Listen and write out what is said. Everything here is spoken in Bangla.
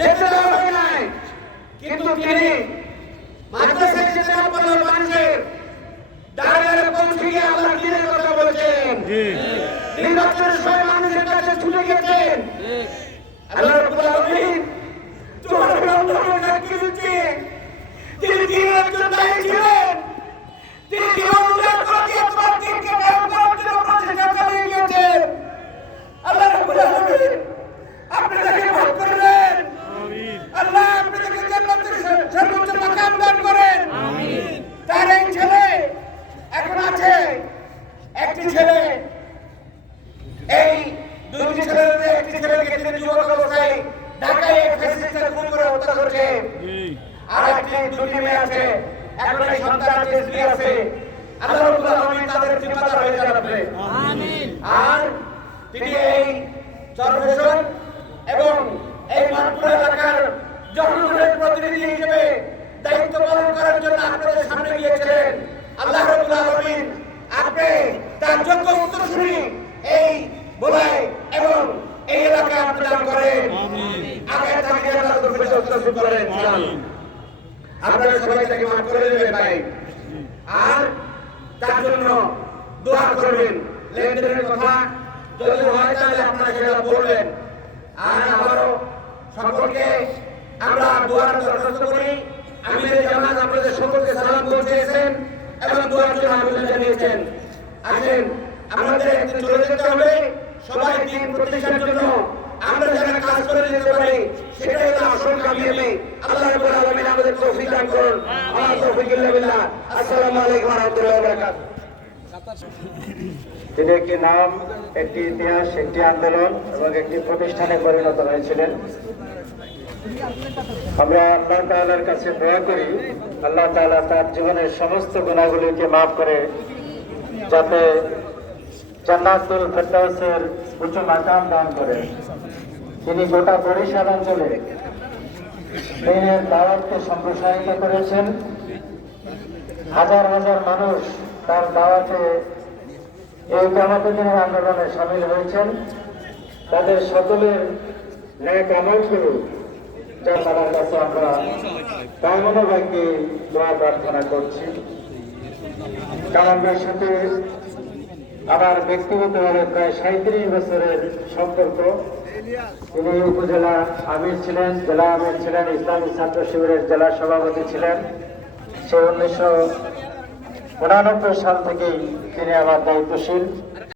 যেতে দেওয়া হয় নাই, কিন্তু তিনি মাদ্রাসায় যেতে না পারলেও মানুষের দ্বারে পৌঁছে গিয়ে আল্লাহর দ্বীনের কথা বলেছেন। নির্বাচনের সময় মানুষের কাছে ছুটে গেছেন। আল্লাহ রাব্বুল আলামিন তোমার অন্তরে সাক্ষী দিচ্ছে, তিনি দ্বীনের একজন দায়ী ছিলেন। তিনি দ্বীন অনুযায়ী তোমার দ্বীনকে কায়েম করার জন্য প্রচেষ্টা চালিয়ে গিয়েছেন। আল্লাহ রাব্বুল আলামিন আপনাদেরকে মাফ করবেন। আল্লাহ আপনাদেরকে জান্নাতের সর্বোচ্চ মাকাম দান করেন। তার এই ছেলে এখন আছে, একটি ছেলে, এই দুটি ছেলের মধ্যে একটি ছেলেকে তিনি যুবক অবস্থায় ঢাকায় ফ্যাসিস্টরা খুন করে হত্যা করেছে। আর একটি দুটি মেয়ে আছে, এখন এই সন্তান আছে, স্ত্রী আছে। আল্লাহ রাব্বুল আলামিন তাদের জিম্মাদার হয়ে যান আপনি। আমিন। আর তিনি এই চরফেশন এবং এই মানপুর এলাকার জনগণের প্রতিনিধি হিসেবে দায়িত্ব পালন করার জন্য আপনাদের সামনে গিয়েছিলেন। আল্লাহ রাব্বুল আলামিন আপনি তার যোগ্য উত্তরসূরি এই বলাই এবং এই এলাকায় আপনি দান করেন। আগে থেকে আল্লাহ উত্তরসূরি করেন। আপনারা সবাই তাকে মাফ করে দেবেন ভাই, আর তার জন্য দোয়া করবেন। লেনদেনের কথা যদি হয় তাহলে আপনারা সেটা বলবেন। আর আবারও সকলকে আমরা দোয়ার দরখাস্ত করি। আমিরে জামাত আপনাদের সকলকে সালাম পৌঁছেছেন এবং দোয়ার জন্য আবেদন জানিয়েছেন। আসেন, আমাদের একদিন চলে যেতে হবে। সবাই দিন প্রতিষ্ঠার জন্য আমরা যারা কাজ করে যেতে পারি, সেটাই হলো আসল কামিয়াবি। আল্লাহ রাব্বুল আলামিন আমাদের তৌফিক দান করুন। আমার তৌফিক ইল্লা বিল্লাহ। আসসালামু আলাইকুম ওয়া রাহমাতুল্লাহি ওয়া বারাকাতুহু। তিনি একটি নাম, একটি ইতিহাস, একটি আন্দোলন এবং একটি প্রতিষ্ঠানে পরিণত হয়েছিলেন। আমরা আল্লাহ তাআলার কাছে দোয়া করি, আল্লাহ তাআলা তার জীবনের সমস্ত গুনাহগুলিকে মাফ করে যাতে জান্নাতুল ফেরদাউসের উচ্চ মাকাম দান করেন। তিনি গোটা বরিশাল অঞ্চলে দ্বীনের দাওয়াতকে সম্প্রসারিত করেছেন। হাজার হাজার মানুষ তার দাওয়াতে এই কিয়ামতের দিনের আন্দোলনে সামিল হয়েছেন। তাদের সকলের ন্যাক আমলগুলো যা তার কাছে আমরা কামনা বাক্যে দোয়া প্রার্থনা করছি। কালামের সাথে আমার ব্যক্তিগতভাবে প্রায় 37 বছরের সম্পর্ক। তিনি উপজেলা আমির ছিলেন, জেলা আমির ছিলেন, ইসলামী ছাত্র শিবিরের জেলা সভাপতি ছিলেন। সে 1989 সাল থেকেই তিনি আমার দায়িত্বশীল।